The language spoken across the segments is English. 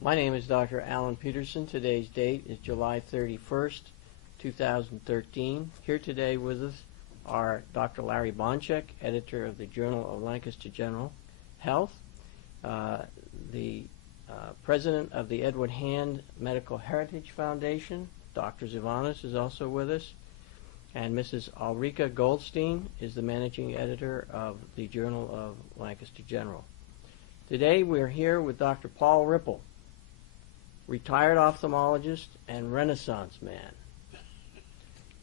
My name is Dr. Alan Peterson. Today's date is July 31st, 2013. Here today with us are Dr. Larry Bonchek, editor of the Journal of Lancaster General Health, the president of the Edward Hand Medical Heritage Foundation. Dr. Zivanis is also with us, and Mrs. Ulrika Goldstein is the managing editor of the Journal of Lancaster General. Today we're here with Dr. Paul Ripple, retired ophthalmologist and Renaissance man.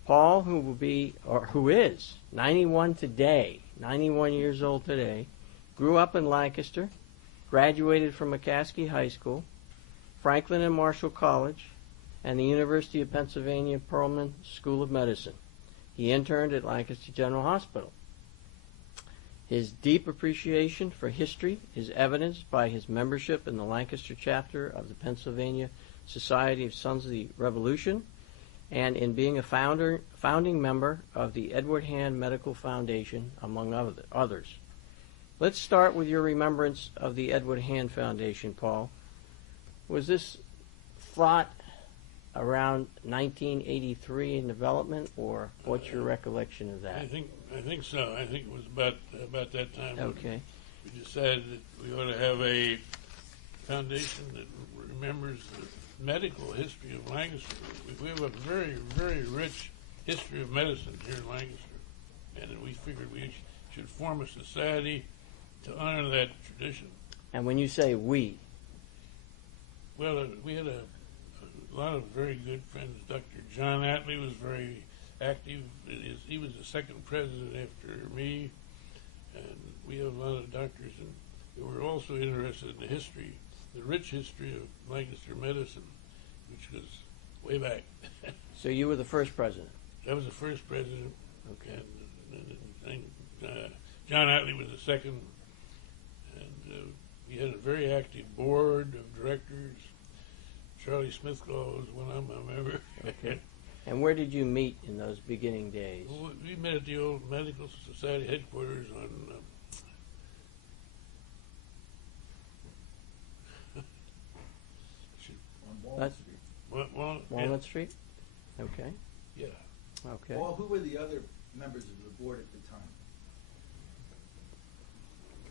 Paul, who is 91 today, 91 years old today, grew up in Lancaster, graduated from McCaskey High School, Franklin and Marshall College, and the University of Pennsylvania Perelman School of Medicine. He interned at Lancaster General Hospital. His deep appreciation for history is evidenced by his membership in the Lancaster chapter of the Pennsylvania Society of Sons of the Revolution, and in being a founding member of the Edward Hand Medical Foundation, among others. Let's start with your remembrance of the Edward Hand Foundation, Paul. Was this thought around 1983 in development, or what's your recollection of that? I think so. I think it was about that time. Okay. We decided that we ought to have a foundation that remembers the medical history of Lancaster. We have a very, very rich history of medicine here in Lancaster, and we figured we should form a society to honor that tradition. And when you say we? Well, we had a lot of very good friends. Dr. John Atlee was very active. He was the second president after me, and we have a lot of doctors, and we were also interested in the history, the rich history of Lancaster medicine, which was way back. So you were the first president? I was the first president. Okay. And John Atlee was the second, and we had a very active board of directors. Charlie Smithclaw was one of them, I remember. Okay. And where did you meet in those beginning days? Well, we met at the old Medical Society headquarters on Walnut Street. Walnut Street? Okay. Yeah. Okay. Paul, who were the other members of the board at the time?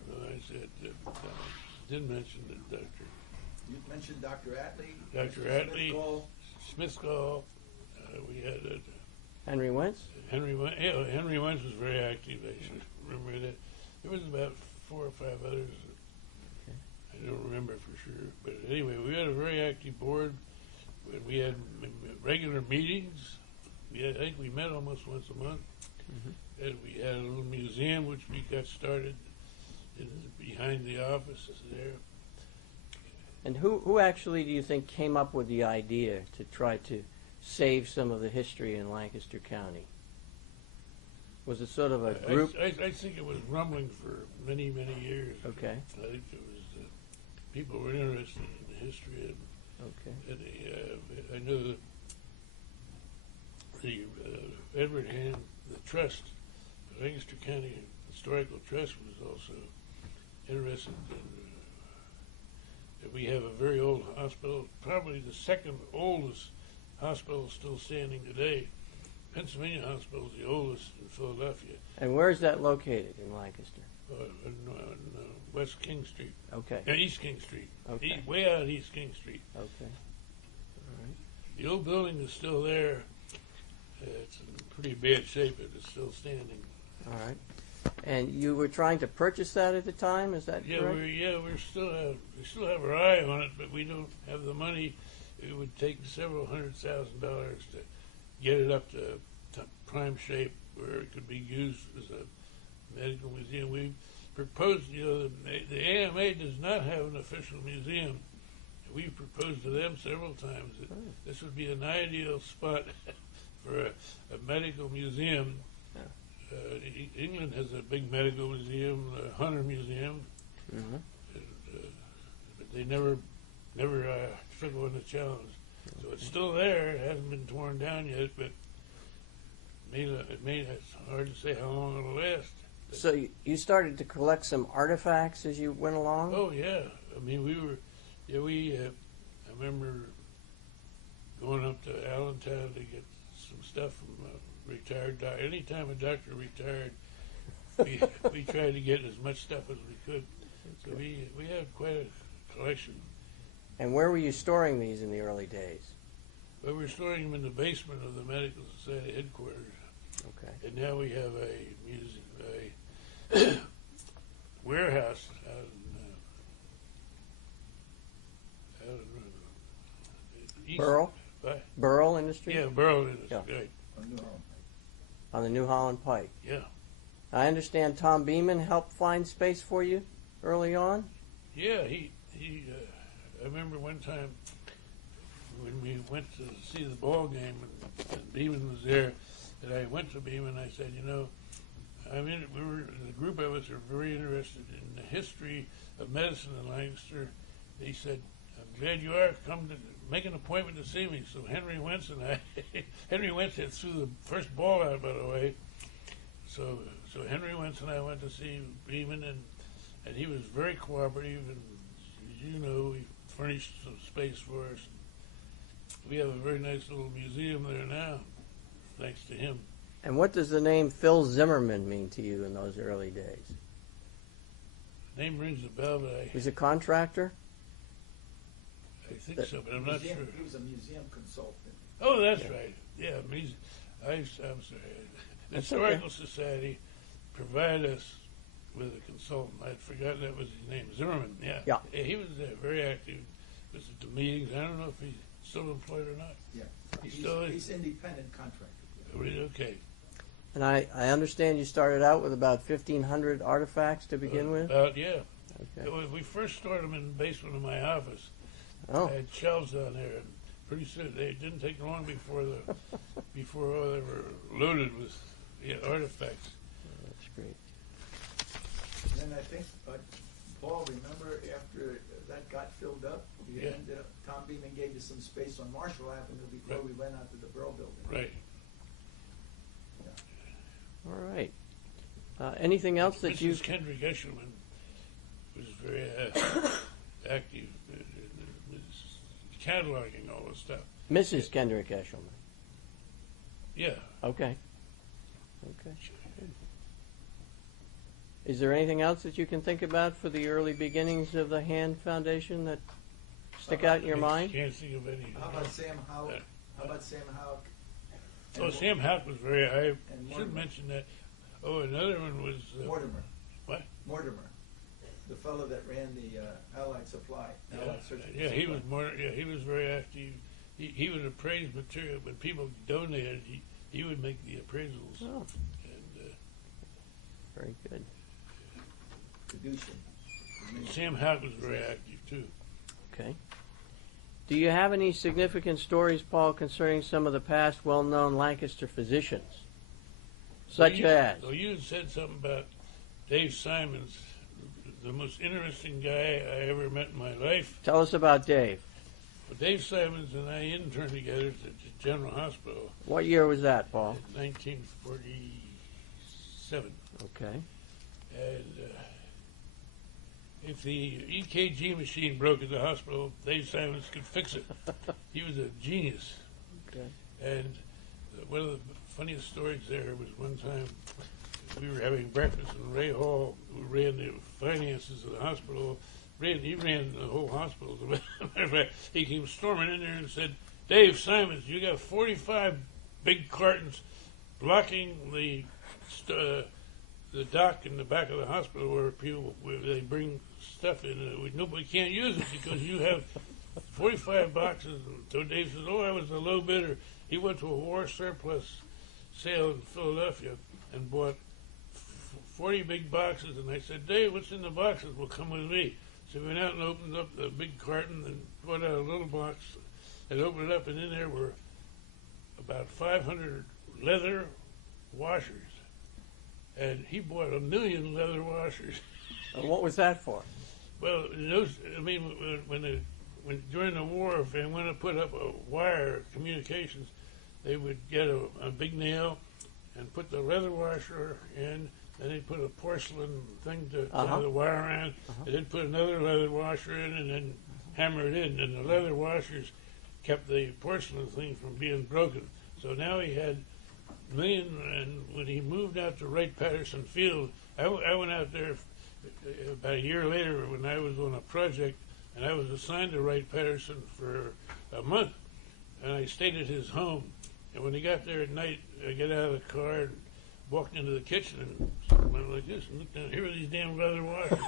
Well, I said, didn't mention the doctor. You mentioned Dr. Atlee. Dr. Atlee, Smithcall. We had Henry Wentz? Henry Wentz. Yeah, Henry Wentz was very active. I should remember that. There was about 4 or 5 others. Okay. I don't remember for sure. But anyway, we had a very active board. We had regular meetings. I think we met almost once a month. Mm-hmm. And we had a little museum which we got started behind the offices there. And who actually do you think came up with the idea to try to save some of the history in Lancaster County? Was it sort of a group? I think it was rumbling for many, many years. Okay. I think it was people were interested in the history. Okay. And I know the Edward Hand, the Trust, the Lancaster County Historical Trust was also interested in. We have a very old hospital, probably the second oldest hospital still standing today. Pennsylvania Hospital is the oldest in Philadelphia. And where is that located in Lancaster? On West King Street. Okay. East King Street. Okay. Way out East King Street. Okay. All right. The old building is still there. It's in pretty bad shape, but it's still standing. All right. And you were trying to purchase that at the time, is that correct? We still have our eye on it, but we don't have the money. It would take several $100,000 to get it up to prime shape where it could be used as a medical museum. We proposed, the AMA does not have an official museum. We've proposed to them several times that this would be an ideal spot for a medical museum. England has a big medical museum, the Hunter Museum, but they never took on the challenge. So it's still there. It hasn't been torn down yet, but it's hard to say how long it'll last. So you started to collect some artifacts as you went along? Oh yeah, I mean we remember going up to Allentown to get some stuff from a retired doctor. Anytime a doctor retired, we tried to get as much stuff as we could. So we had quite a collection. And where were you storing these in the early days? But we're storing them in the basement of the Medical Society headquarters. Okay. And now we have a warehouse out in east. Burl? What? Burl Industries? Yeah, Burl Industries. Yeah. Right. On New Holland. On the New Holland Pike. Yeah. I understand Tom Beeman helped find space for you early on? Yeah, he I remember one time when we went to see the ball game and Beeman was there, and I went to Beeman and I said, you know, the group of us are very interested in the history of medicine in Lancaster. He said, I'm glad you are. Come to make an appointment to see me. So Henry Wentz and I, Henry Wentz had threw the first ball out, by the way. So Henry Wentz and I went to see Beeman, and he was very cooperative, and as you know, he furnished some space for us. We have a very nice little museum there now, thanks to him. And what does the name Phil Zimmerman mean to you in those early days? Name rings a bell, but He's a contractor? I think so, but I'm not sure. He was a museum consultant. Oh, that's right. Yeah, I'm sorry. The That's Historical Society provided us with a consultant. I'd forgotten that was his name, Zimmerman. Yeah. He was very active. Was at the meetings. I don't know if he's still employed or not. Yeah. He's independent contractor. Okay. And I understand you started out with about 1,500 artifacts to begin with? Yeah. Okay. We first stored them in the basement of my office. Oh, I had shelves down there, and pretty soon it didn't take long before they were loaded with artifacts. that's great. And then I think, Paul, remember after that got filled up, we Yeah. ended up, Tom Beeman gave you some space on Marshall Avenue before Right. we went out to the Burl Building. Right. All right. Anything else that you... Mrs. Kendrick Eshelman was very active cataloging all this stuff. Mrs. Kendrick Eshelman. Yeah. Okay. Is there anything else that you can think about for the early beginnings of the Hand Foundation that stick out in your I mind? can't think of any. How about Sam Houck? Oh, Sam Houck was very. I And should Mortimer. mention that. Oh, another one was. Mortimer. What? Mortimer. The fellow that ran the Allied Supply. Allied Surgical He Supply. was more. Yeah, he was very active. He would appraise material when people donated. He would make the appraisals. Oh, And very good. Fiducian. Sam Houck was very active too. Okay. Do you have any significant stories, Paul, concerning some of the past well-known Lancaster physicians? Such as? So you had said something about Dave Simons, the most interesting guy I ever met in my life. Tell us about Dave. Well, Dave Simons and I interned together at the General Hospital What year was that, Paul? in 1947. Okay. And if the EKG machine broke at the hospital, Dave Simons could fix it. He was a genius. Okay. And one of the funniest stories there was one time we were having breakfast in Ray Hall, who ran the finances of the hospital. He ran the whole hospital. As a matter of fact, he came storming in there and said, Dave Simons, you got 45 big cartons blocking the dock in the back of the hospital where they bring stuff in. Nobody can't use it because you have 45 boxes. So Dave says, I was a low bidder. He went to a war surplus sale in Philadelphia and bought 40 big boxes. And I said, Dave, what's in the boxes? Well, come with me. So we went out and opened up the big carton and brought out a little box and opened it up, and in there were about 500 leather washers. And he bought 1 million leather washers. And what was that for? Well, when during the war, if they want to put up a wire communications, they would get a big nail and put the leather washer in. Then they'd put a porcelain thing to tie the wire around. And then put another leather washer in, and then hammer it in, and the leather washers kept the porcelain thing from being broken. So now he had $1 million, and when he moved out to Wright-Patterson Field, I went out there about a year later when I was on a project, and I was assigned to Wright-Patterson for a month, and I stayed at his home. And when he got there at night, I get out of the car and walked into the kitchen and went like this and looked down. Here were these damn leather washers.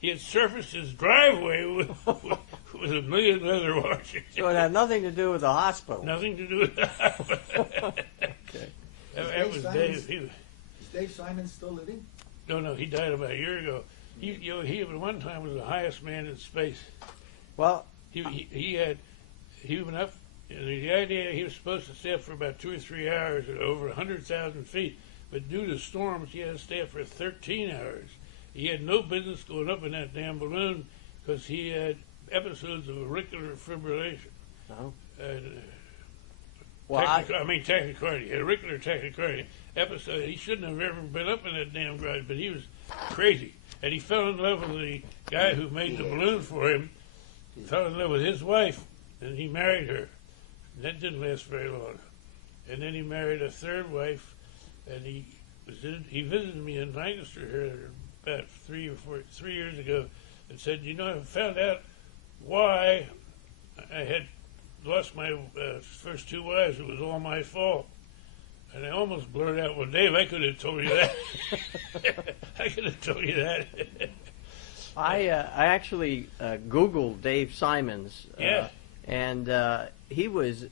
He had surfaced his driveway with $1 million leather washers. So it had nothing to do with the hospital. Nothing to do with that. Okay. That was Dave. Is Dave Simon still living? No, he died about a year ago. He at one time was the highest man in space. Well, He went up, and the idea he was supposed to stay up for about 2 or 3 hours at over 100,000 feet, but due to storms, he had to stay up for 13 hours. He had no business going up in that damn balloon because he had episodes of auricular fibrillation. no. And, Well, tachycardia, auricular tachycardia episode. He shouldn't have ever been up in that damn garage, but he was crazy. And he fell in love with the guy who made the balloon for him. He fell in love with his wife, and he married her. That didn't last very long. And then he married a third wife, and he visited me in Lancaster here about 3 years ago, and said, I found out why I had lost my first 2 wives. It was all my fault. And I almost blurted out, well, Dave, I could have told you that. I could have told you that. I actually Googled Dave Simons. Yeah. And he was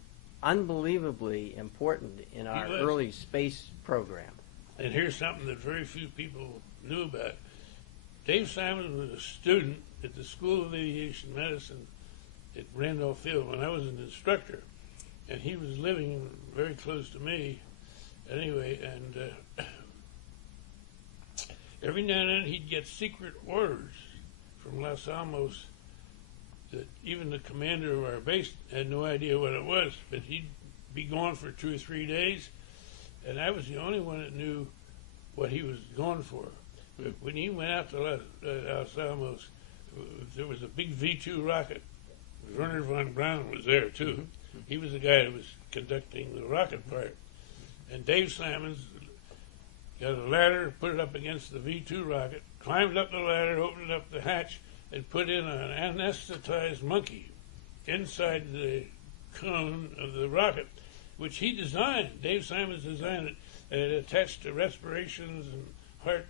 unbelievably important in our was. early space program. And here's something that very few people knew about. Dave Simons was a student at the School of Aviation Medicine at Randolph Field when I was an instructor. And he was living very close to me. Anyway, and every now and then he'd get secret orders from Los Alamos that even the commander of our base had no idea what it was, but he'd be gone for 2 or 3 days, and I was the only one that knew what he was gone for. But when he went out to Los Alamos, there was a big V-2 rocket. Werner von Braun was there, too. He was the guy that was conducting the rocket part. And Dave Simons got a ladder, put it up against the V-2 rocket, climbed up the ladder, opened up the hatch, and put in an anesthetized monkey inside the cone of the rocket, which he designed. Dave Simons designed it, and it attached to respirations and heart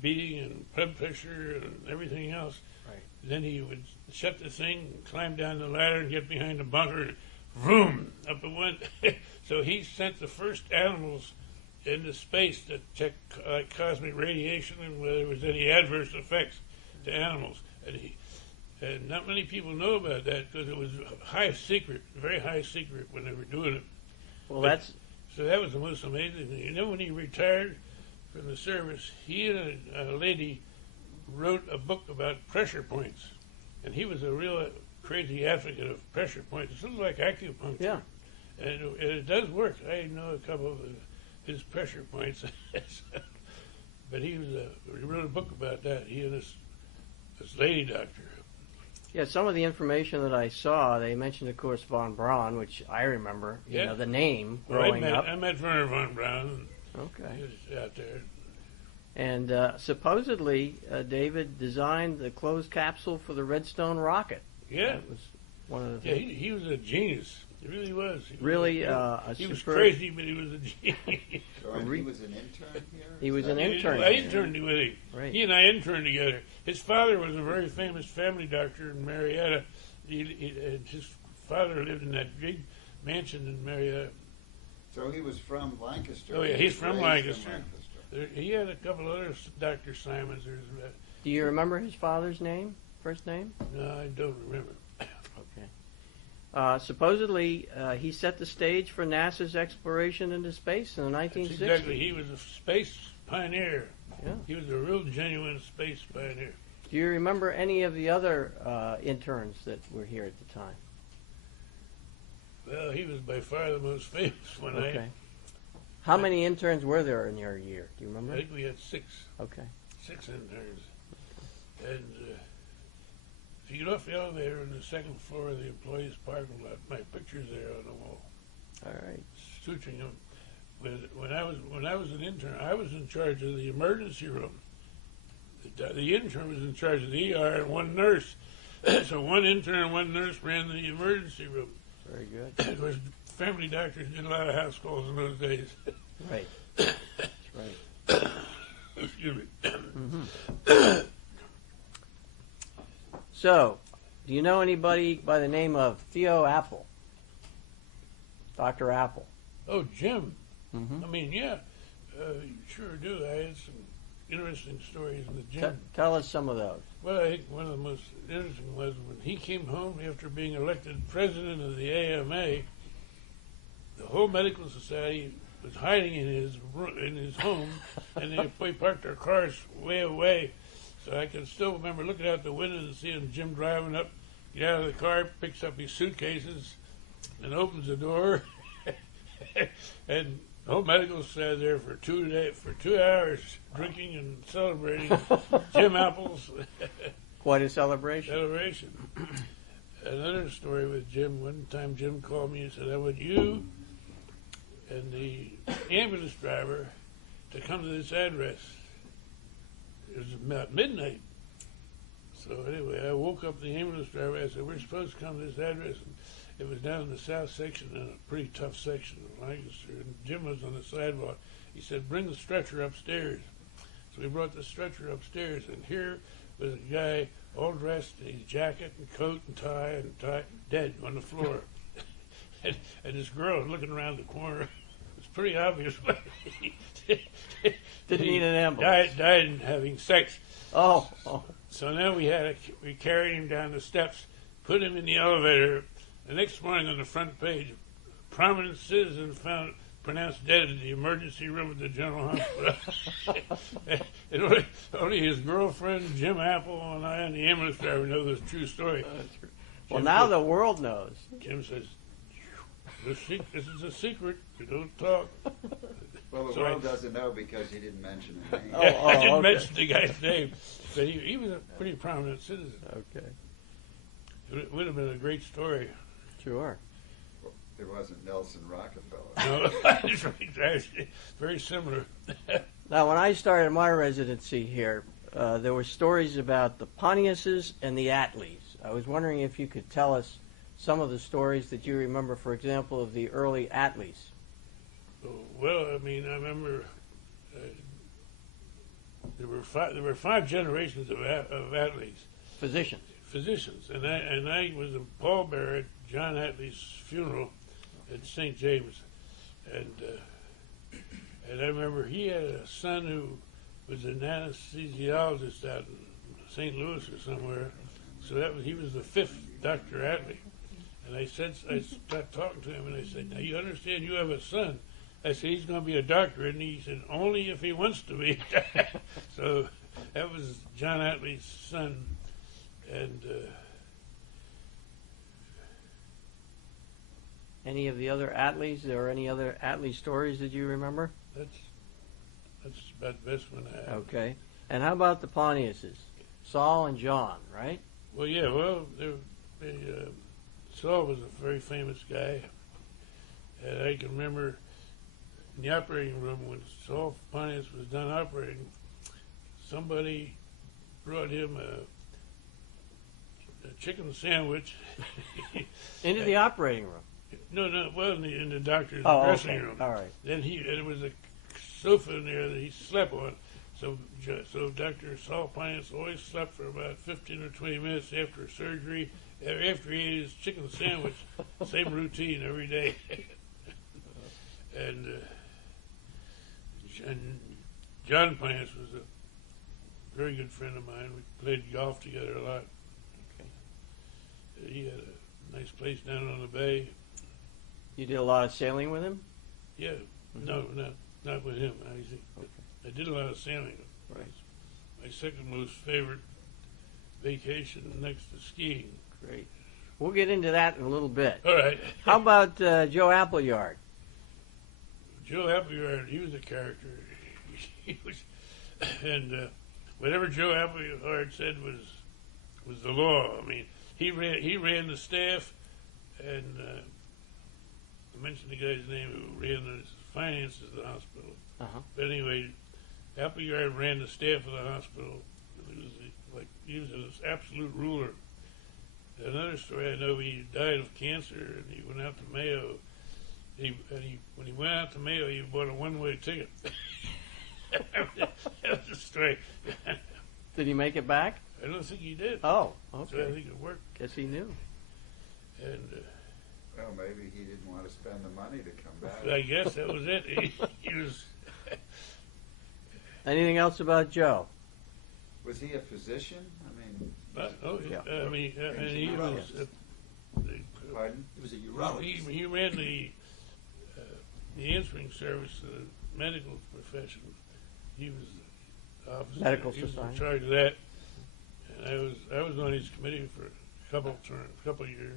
beating and blood pressure and everything else. Right. Then he would shut the thing, climb down the ladder, and get behind the bunker, and vroom, up it went. So he sent the first animals into space to check cosmic radiation and whether there was any adverse effects to animals. And not many people know about that because it was high secret, very high secret when they were doing it. Well, So that was the most amazing thing. And then when he retired from the service, he and a lady wrote a book about pressure points. And he was a real crazy advocate of pressure points. It's sort of like acupuncture. Yeah. And it does work. I know a couple of his pressure points. But he wrote a book about that. He and this lady doctor. Yeah, some of the information that I saw, they mentioned, of course, von Braun, which I remember, you know, the name growing up. I met Werner von Braun. Okay. He was out there. And supposedly, David designed the closed capsule for the Redstone rocket. Yeah. That was one of the Yeah, things. he was a genius. He really was. He was superb- crazy, but he was a genius. So, and he was an intern here? He was an intern. I interned with him. Right. He and I interned together. His father was a very famous family doctor in Marietta. And his father lived in that big mansion in Marietta. So he was from Lancaster. Oh, yeah, He he's was from raised Lancaster. in Lancaster. He had a couple other Dr. Simons. Do you remember his father's name, first name? No, I don't remember. Okay. Supposedly, he set the stage for NASA's exploration into space in the 1960s. That's exactly. He was a space pioneer. Yeah. He was a real genuine space pioneer. Do you remember any of the other interns that were here at the time? Well, he was by far the most famous one. Okay. How many interns were there in your year? Do you I remember? think we had six Okay. interns. And If you get off the elevator on the second floor of the employees' parking lot, my picture's there on the wall. All right. Suturing them. When I was an intern, I was in charge of the emergency room. The intern was in charge of the ER and one nurse. So one intern and one nurse ran the emergency room. Very good. Of course, family doctors did a lot of house calls in those days. Right. That's right. Excuse me. Mm-hmm. So, do you know anybody by the name of Theo Apple? Dr. Apple. Oh, Jim. Mm-hmm. I mean, yeah, sure do. I had some interesting stories in the gym. Tell us some of those. Well, I think one of the most interesting was when he came home after being elected president of the AMA. The whole medical society was hiding in his home, and they parked their cars way away. So I can still remember looking out the window and seeing Jim driving up, get out of the car, picks up his suitcases, and opens the door, and the whole medical society there for 2 hours, drinking and celebrating Jim Apple's Quite a celebration. Another story with Jim. One time Jim called me and said, I want you and the ambulance driver to come to this address. It was about midnight. So anyway, I woke up the ambulance driver. I said, we're supposed to come to this address. And it was down in the south section, in a pretty tough section of Lancaster. And Jim was on the sidewalk. He said, bring the stretcher upstairs. So we brought the stretcher upstairs, and here was a guy all dressed in his jacket and coat and tie, dead on the floor. and this girl was looking around the corner. It's pretty obvious. Didn't need an ambulance. Died in having sex. Oh. So now we carried him down the steps, put him in the elevator. The next morning on the front page, a prominent citizen pronounced dead in the emergency room at the General Hospital. And only his girlfriend, Jim Apple, and I, and the ambulance driver know this true story. Well, now the world knows. Jim says, this is a secret. You don't talk. Well, the world doesn't know because he didn't mention his name. I didn't mention the guy's name, but he was a pretty prominent citizen. Okay. It would have been a great story. Sure. It wasn't Nelson Rockefeller. No, that's right. Actually, very similar. Now, when I started my residency here, there were stories about the Pontiuses and the Attleys. I was wondering if you could tell us some of the stories that you remember, for example, of the early Attleys. Well, I mean, I remember there were five generations of Attleys. Physicians, and I was a pallbearer at John Attlee's funeral at St. James, and I remember he had a son who was an anesthesiologist out in St. Louis or somewhere. So he was the fifth Dr. Atlee, and I started talking to him, and I said, "Now you understand, you have a son." I said, "He's going to be a doctor," and he said, "Only if he wants to be." So that was John Attlee's son. And any of the other Attleys, or any other Attlee stories that you remember? That's about the best one I have. Okay. And how about the Pontiuses? Saul and John, right? Well, yeah. Well, Saul was a very famous guy, and I can remember in the operating room when Saul Pontius was done operating, somebody brought him a chicken sandwich into the operating room. No, well, in the doctor's dressing room. All right. Then there was a sofa in there that he slept on. So Dr. Saul Pontius always slept for about 15 or 20 minutes after surgery, after he ate his chicken sandwich. Same routine every day. And John Pontius was a very good friend of mine. We played golf together a lot. He had a nice place down on the bay. You did a lot of sailing with him? Yeah. Mm-hmm. No, not with him. I did a lot of sailing. Right. My second most favorite vacation next to skiing. Great. We'll get into that in a little bit. All right. How about Joe Appleyard? Joe Appleyard, he was a character. He was, and whatever Joe Appleyard said was was the law. I mean, he ran the staff, and I mentioned the guy's name who ran the finances of the hospital. Uh-huh. But anyway, Appleyard ran the staff of the hospital. He was an absolute ruler. Another story I know, he died of cancer, and he went out to Mayo. When he went out to Mayo, he bought a one-way ticket. That was a story. Did he make it back? I don't think he did. Oh, So I okay. think it worked. Guess he knew. And Well, maybe he didn't want to spend the money to come back. I guess that was it. He was. Anything else about Joe? Was he a physician? I mean, Yeah. I mean, and he was. pardon? He was a Well, urologist. he ran the answering service to the medical profession. He was the officer. Medical he was in society. charge of that. And I was on his committee for a couple of years.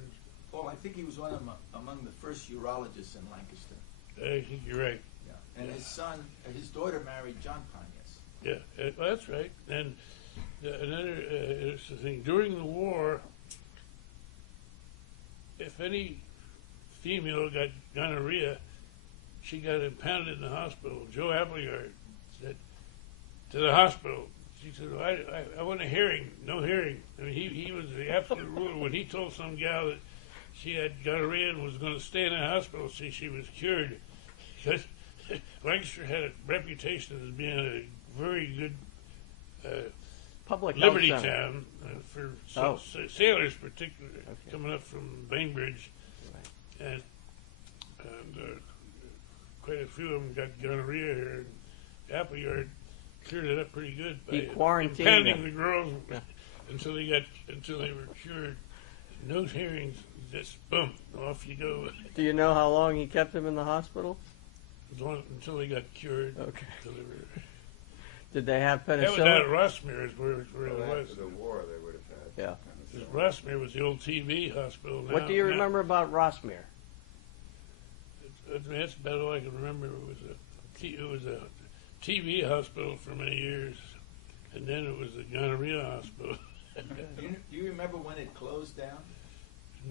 Paul, I think he was among the first urologists in Lancaster. I think you're right. Yeah. And his daughter married John Pontius. Yeah, well, that's right. And another interesting thing, during the war, if any female got gonorrhea, she got impounded in the hospital. Joe Appleyard said to the hospital, she said, I want a hearing. No hearing. I mean, he was the absolute ruler. When he told some gal that she had gonorrhea and was going to stay in the hospital, see, she was cured. Because Lancaster had a reputation as being a very good Public Liberty health center. town for Oh. sailors, particularly Okay. coming up from Bainbridge, and quite a few of them got gonorrhea here. And Appleyard cleared it up pretty good by He quarantined impounding them. the girls Yeah. until they were cured. No hearings, just boom, off you go. Do you know how long he kept him in the hospital? Until they got cured. Okay. Until they were, Did they have that was out penicillin? at Rossmere, is where it Well, was. after the war, they would have had. Yeah. Because Rossmere was the old TB hospital. What do you remember about Rossmere? That's about all I can remember. It was a TB hospital for many years, and then it was a gonorrhea hospital. Do you remember when it closed down?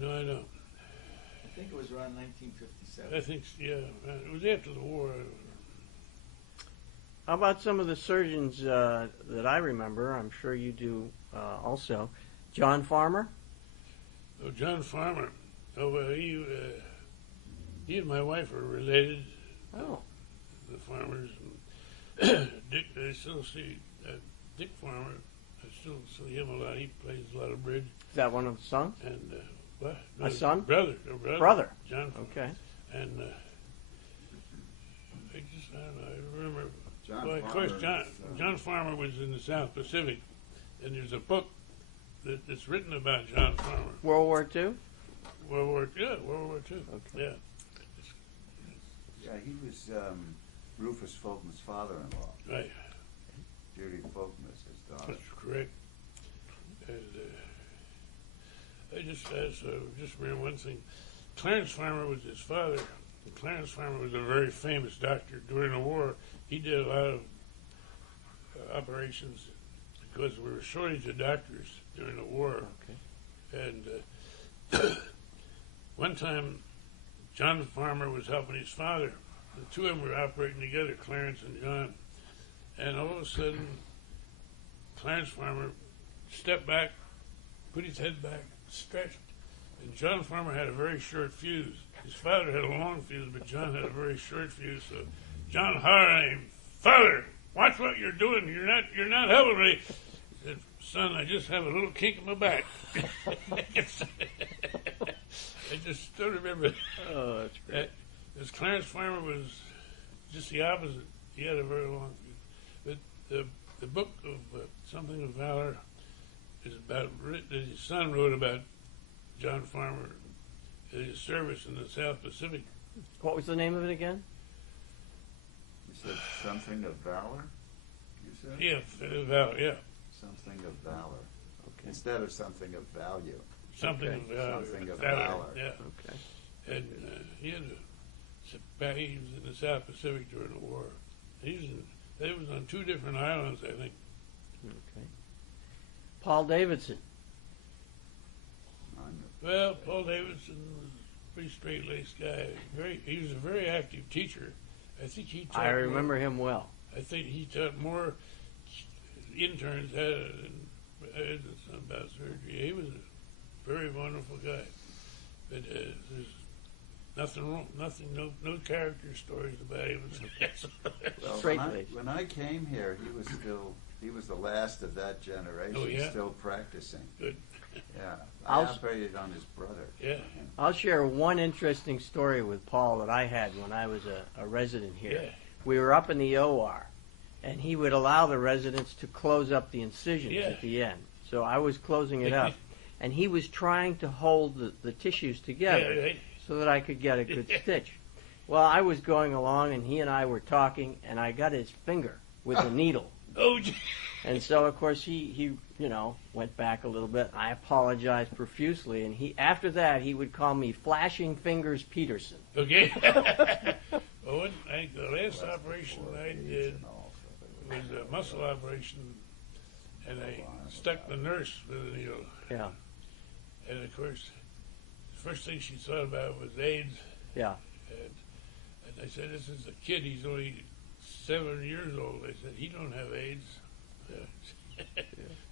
No, I don't. I think it was around 1957. I think, yeah, it was after the war. How about some of the surgeons that I remember? I'm sure you do also. John Farmer? Oh, John Farmer. Oh, well, he and my wife are related. Oh. The Farmers. And Dick, I still see Dick Farmer. I still see him a lot. He plays a lot of bridge. Is that one of the sons? And what? A son? Brother. Brother. John Farmer. Okay. And I don't know. I remember. John Well, of course, Farmer John Farmer was in the South Pacific, and there's a book that's written about John Farmer. World War II? World War II. Okay. Yeah. Yeah, he was Rufus Fulton's father-in-law. Right. Judy Fulton is his daughter. That's correct. And I just remember one thing. Clarence Farmer was his father. And Clarence Farmer was a very famous doctor during the war. He did a lot of operations because there were a shortage of doctors during the war. Okay. And one time, John Farmer was helping his father. The two of them were operating together, Clarence and John. And all of a sudden, Clarence Farmer stepped back, put his head back, stretched. And John Farmer had a very short fuse. His father had a long fuse, but John had a very short fuse. So John hollered at him, "Father, watch what you're doing. You're not helping me." He said, "Son, I just have a little kink in my back." I just still remember Oh, that's great. that. Because Clarence Farmer was just the opposite. He had a very long fuse. But the book of Something of Valor is about that his son wrote about John Farmer and his service in the South Pacific. What was the name of it again? You said something of valor? You said? Yeah, Valor, yeah. Something of valor. Okay. Instead of something of value. Something Okay. of Valor. Something of Valor. Yeah. Okay. And he was in the South Pacific during the war. They was on two different islands, I think. Okay. Paul Davidson. Well, Paul Davidson was a pretty straight-laced guy. He was a very active teacher. I think he taught I remember him well. I think he taught more interns had something about surgery. He was a very wonderful guy. But there's nothing wrong, no character stories about him. Well, Straight-laced. when I came here, he was the last of that generation, Oh, yeah? still practicing. Good. Yeah, I I'll- operated on his brother. Yeah. I'll share one interesting story with Paul that I had when I was a resident here. Yeah. We were up in the OR, and he would allow the residents to close up the incisions Yeah. at the end. So I was closing it up, and he was trying to hold the tissues together Yeah, right. so that I could get a good stitch. Well, I was going along, and he and I were talking, and I got his finger with the needle. Oh, gee. And so, of course, he went back a little bit. I apologized profusely, and after that, he would call me Flashing Fingers Peterson. Okay. Well, the last operation I did was a muscle operation, and I stuck the nurse with a needle. Yeah, And of course, the first thing she thought about was AIDS. yeah. And I said, "This is a kid. He's only 7 years old." I said, "He don't have AIDS."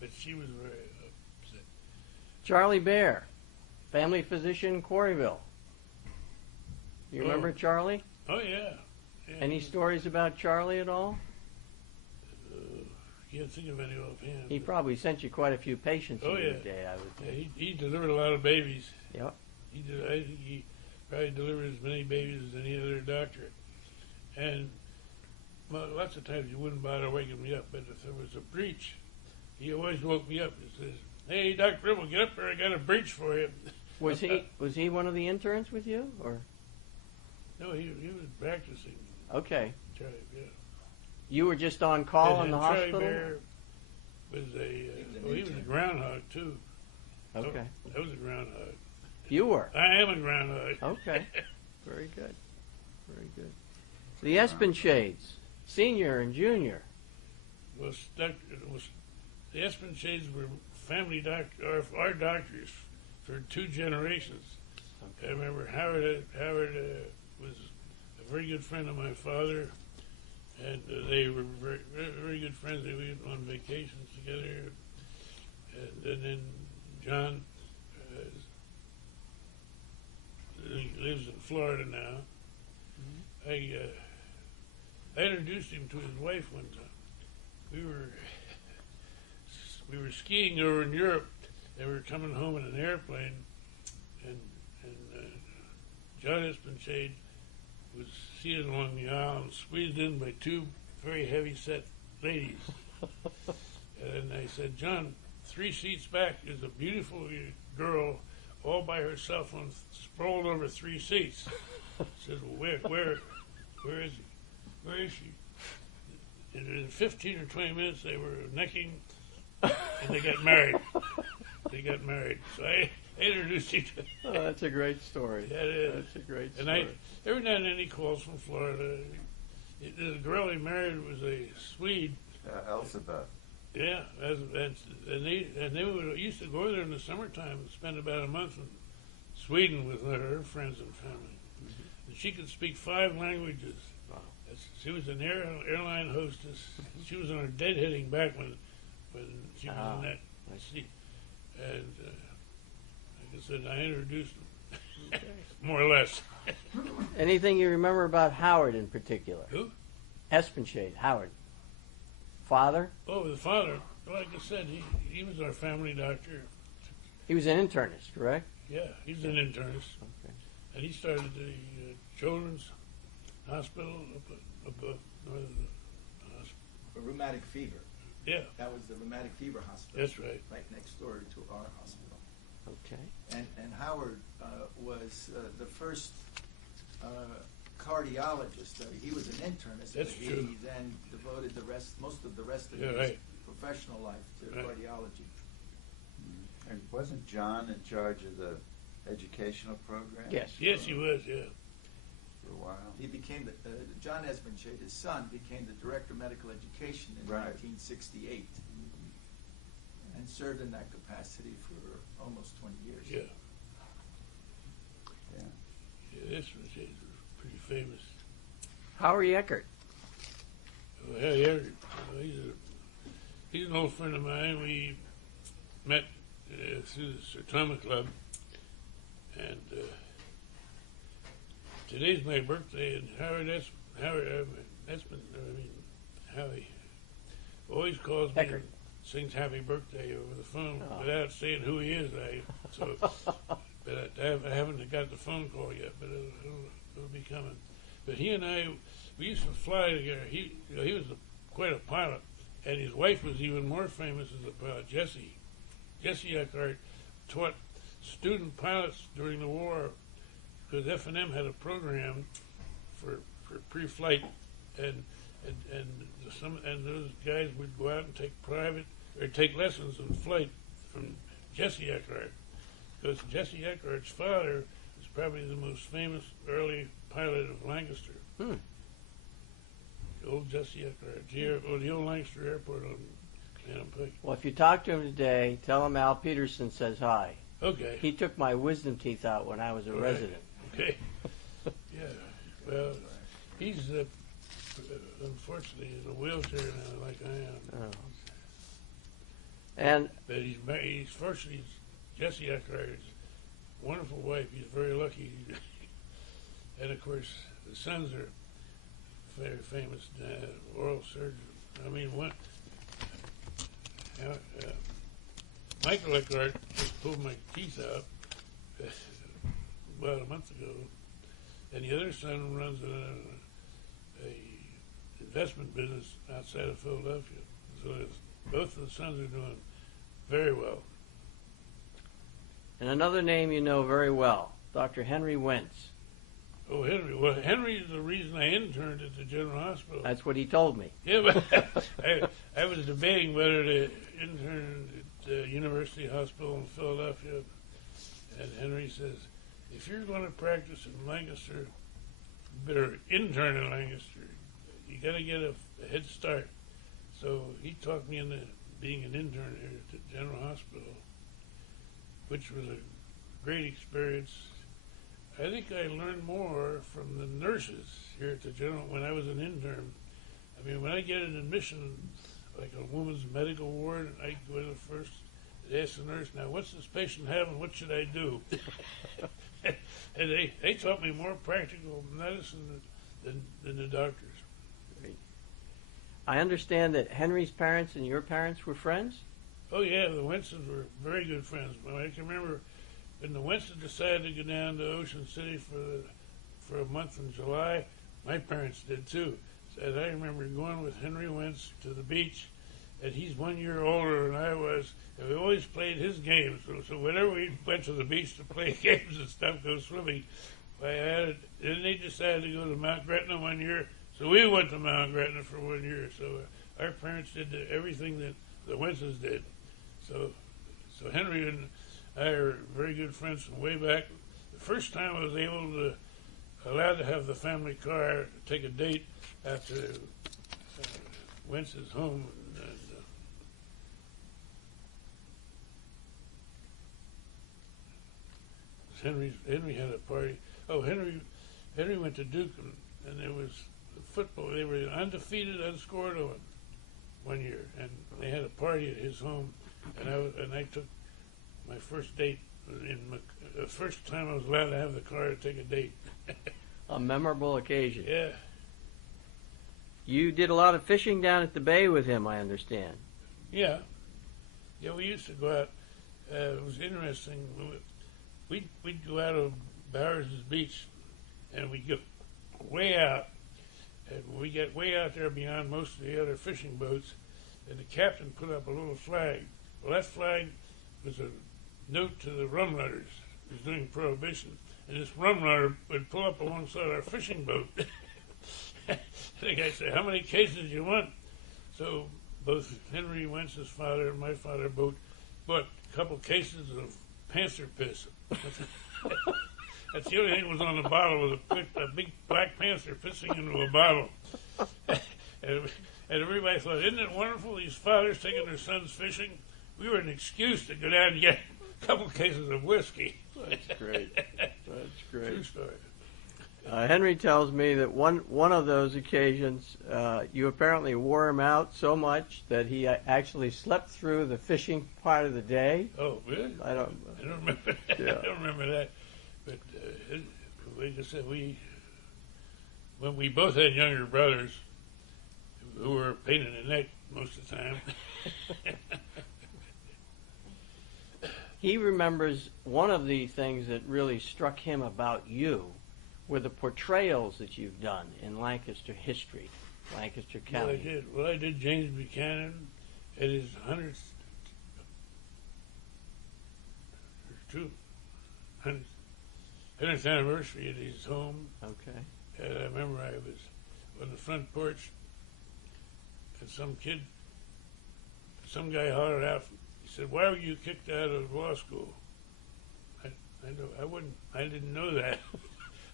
But she was very upset. Charlie Bear, family physician in Quarryville. You Oh. remember Charlie? Oh yeah. Yeah. Any stories about Charlie at all? Can't think of any offhand. He probably sent you quite a few patients Oh, in yeah. the day, I would Yeah, think. he delivered a lot of babies. Yep. I think he probably delivered as many babies as any other doctor. And well, lots of times he wouldn't bother waking me up, but if there was a breach, he always woke me up and says, "Hey, Dr. Ribble, get up there. I got a breach for you." Was he one of the interns with you, or No, he was practicing. okay? Charlie, yeah. You were just on call in And the Charlie hospital. Bear was he was a groundhog too. Okay, I was a groundhog. you were. I am a groundhog. Okay, very good, very good. The Espen Shades, senior and junior. The Espen Shades were family doctor, our doctors for 2 generations. I remember Howard was a very good friend of my father, and they were very, very, very good friends. They went on vacations together, and then John he lives in Florida now. I introduced him to his wife one time. We were skiing over in Europe. They were coming home in an airplane, and John Espenshade was seated along the aisle and squeezed in by 2 very heavy-set ladies. And I said, "John, 3 seats back is a beautiful girl all by herself on sprawled over 3 seats." He said, "Well, where is he? Where is she?" And in 15 or 20 minutes, they were necking, and they got married. They got married. So I introduced him to Oh, that's a great story. That is. That's a great And story. every now and then he calls from Florida. The girl he married was a Swede. Elizabeth. Yeah, and they used to go there in the summertime and spend about a month in Sweden with her friends and family. And she could speak 5 languages. Wow. She was an airline hostess. She was on her deadheading back when she was in that I seat. And like I said, I introduced them, more or less. Anything you remember about Howard in particular? Who? Espenshade, Howard. Father? Oh, the father. Like I said, he was our family doctor. He was an internist, correct? Yeah, he's an internist. Okay. And he started the children's hospital up north of the hospital. For rheumatic fever. Yeah, That was the rheumatic fever hospital. that's right. Right next door to our hospital. Okay. And Howard was the first cardiologist. He was an internist. That's but true. He then devoted most of the rest of Yeah, his right. professional life to Right. cardiology. And wasn't John in charge of the educational program? Yes. Yes, he was, yeah. For a while. He became John Espenshade, his son, became the director of medical education in Right. 1968, and served in that capacity for almost 20 years. Yeah. Howie Eckert. Well, yeah, he's an old friend of mine. We met through the Sertoma Club, and today's my birthday. And Howie always calls me Eckert. and sings happy birthday over the phone Oh. without saying who he is. But I haven't got the phone call yet, but it'll be coming. But he and I, we used to fly together. He was quite a pilot, and his wife was even more famous as a pilot, Jessie. Jessie Eckert taught student pilots during the war because F&M had a program for pre-flight, and those guys would go out and take lessons in flight from Jessie Eckert, because Jessie Eckert's father is probably the most famous early pilot of Lancaster. Hmm. The old Jessie Eckert, the old Lancaster Airport on Phantom Pike. Well, if you talk to him today, tell him Al Peterson says hi. Okay. He took my wisdom teeth out when I was a Right. resident. Okay. Yeah. Well, he's unfortunately in a wheelchair now, like I am. Oh. And But he's fortunately, Jessie Eckert, wonderful wife. He's very lucky. And of course, the sons are very famous oral surgeons. I mean, Michael Eckert just pulled my teeth out about a month ago, and the other son runs a investment business outside of Philadelphia. So both of the sons are doing very well. and another name you know very well, Dr. Henry Wentz. Oh, Henry. Well, Henry is the reason I interned at the General Hospital. That's what he told me. Yeah, but I was debating whether to intern at the University Hospital in Philadelphia, and Henry says, if you're going to practice in Lancaster, you better intern in Lancaster. You got to get a head start. So he talked me into being an intern here at the General Hospital, which was a great experience. I think I learned more from the nurses here at the General when I was an intern. I mean, when I get an admission, like a woman's medical ward, I go to the first, ask the nurse, now what's this patient having, what should I do? And they taught me more practical medicine than the doctors. I understand that Henry's parents and your parents were friends? Oh yeah, the Wentzes were very good friends. Well, I can remember when the Wentzes decided to go down to Ocean City for a month in July, my parents did too. And I remember going with Henry Wentz to the beach, and he's 1 year older than I was, and we always played his games. So whenever we went to the beach to play games and stuff, go swimming, then they decided to go to Mount Gretna 1 year, so we went to Mount Gretna for 1 year. So our parents did everything that the Wentzes did. So Henry and I are very good friends from way back. The first time I was allowed to have the family car to take a date after Wentz's home. Henry had a party. Oh, Henry went to Duke, and there was football. They were undefeated, unscored on 1 year, and they had a party at his home, and I took my first date. The first time I was allowed to have the car to take a date. A memorable occasion. Yeah. You did a lot of fishing down at the bay with him, I understand. Yeah, we used to go out. It was interesting. We'd go out on Bowers' Beach, and we'd get way out. And we get way out there beyond most of the other fishing boats, and the captain put up a little flag. Well, that flag was a note to the rum runners who was doing prohibition. And this rum runner would pull up alongside our fishing boat. The guy said, how many cases do you want? So both Henry Wentz's father and my father both bought a couple cases of panther piss. That's the only thing that was on the bottle, was a big black panther pissing into a bottle. And everybody thought, isn't it wonderful, these fathers taking their sons fishing? We were an excuse to go down and get a couple cases of whiskey. That's great. That's great. True story. Henry tells me that one of those occasions, you apparently wore him out so much that he actually slept through the fishing part of the day. Oh, really? I don't. I don't remember. Yeah. I don't remember that. But like I said, when we both had younger brothers who were a pain in the neck most of the time. He remembers one of the things that really struck him about you were the portrayals that you've done in Lancaster history, Lancaster County. I did James Buchanan at his 100th anniversary at his home. Okay. And I remember I was on the front porch, and some guy hollered out. He said, "Why were you kicked out of law school?" I didn't know that.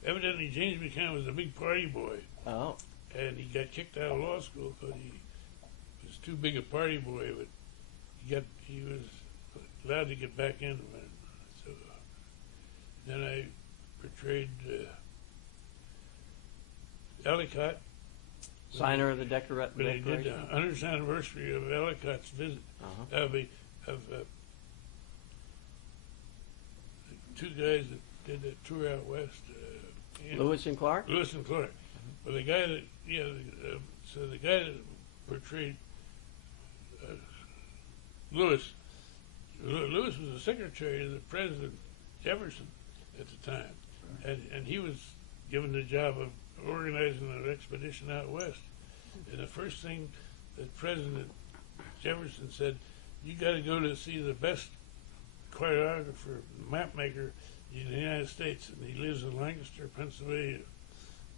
Evidently, James Buchanan was a big party boy, Oh. and he got kicked out of law school because he was too big a party boy. But he was allowed to get back into it. So then I portrayed Ellicott. Signer of the Declaration. But I did the 100th anniversary of Ellicott's visit. Uh-huh. Of two guys that did that tour out west. Lewis and Clark? Lewis and Clark. But the guy that, so the guy that portrayed Lewis was the secretary of the President Jefferson at the time. And he was given the job of organizing an expedition out west. And the first thing that President Jefferson said, "You got to go to see the best choreographer, map maker in the United States," and he lives in Lancaster, Pennsylvania.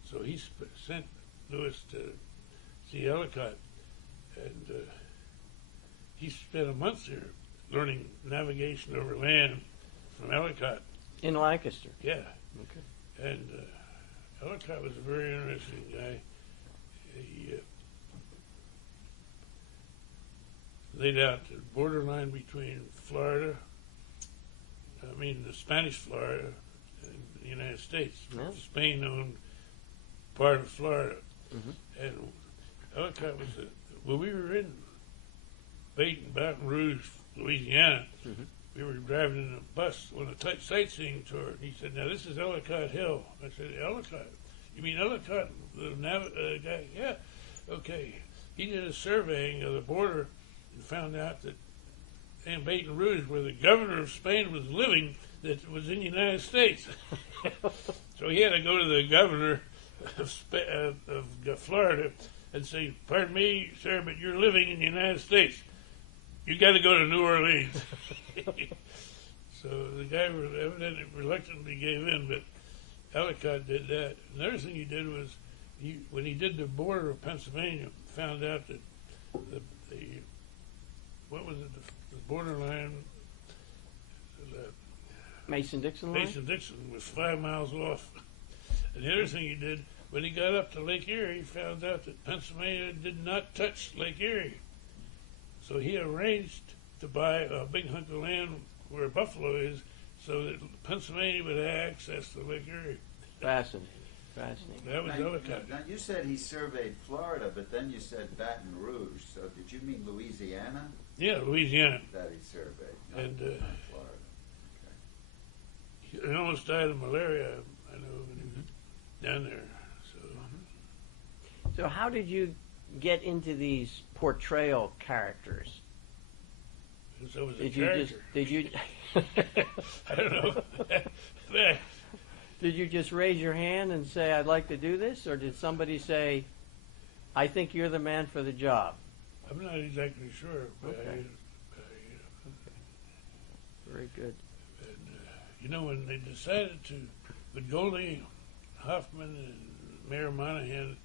So he sent Lewis to see Ellicott, and he spent a month there learning navigation over land from Ellicott. In Lancaster. Yeah. Okay. And Ellicott was a very interesting guy. He laid out the borderline between the Spanish Florida and the United States. Yeah. Spain owned part of Florida. Mm-hmm. And Ellicott was when we were in Baton Rouge, Louisiana, Mhm. we were driving in a bus on a sightseeing tour, and he said, "Now this is Ellicott Hill." I said, "Ellicott? You mean Ellicott, the guy?" "Yeah." "Okay." He did a surveying of the border and found out that in Baton Rouge, where the governor of Spain was living, that was in the United States. So he had to go to the governor of Florida and say, "Pardon me, sir, but you're living in the United States. You got to go to New Orleans." So the guy evidently reluctantly gave in, but Ellicott did that. Another thing he did was, when he did the border of Pennsylvania, found out that the borderline, Mason-Dixon line? Mason-Dixon was 5 miles off. And the other thing he did, when he got up to Lake Erie, he found out that Pennsylvania did not touch Lake Erie. So he arranged to buy a big hunk of land where Buffalo is, so that Pennsylvania would have access to Lake Erie. Fascinating. That was Ellicott. Now, you said he surveyed Florida, but then you said Baton Rouge. So did you mean Louisiana Yeah, Louisiana. that he surveyed? And Not Florida. he almost died of malaria, I know, when he was down there. So So how did you get into these portrayal characters? I was a Did you character. I don't know. Did you just raise your hand and say, "I'd like to do this," or did somebody say, "I think you're the man for the job"? I'm not exactly sure. But Okay. Very good. When they decided to, with Goldie Hoffman and Mayor Monahan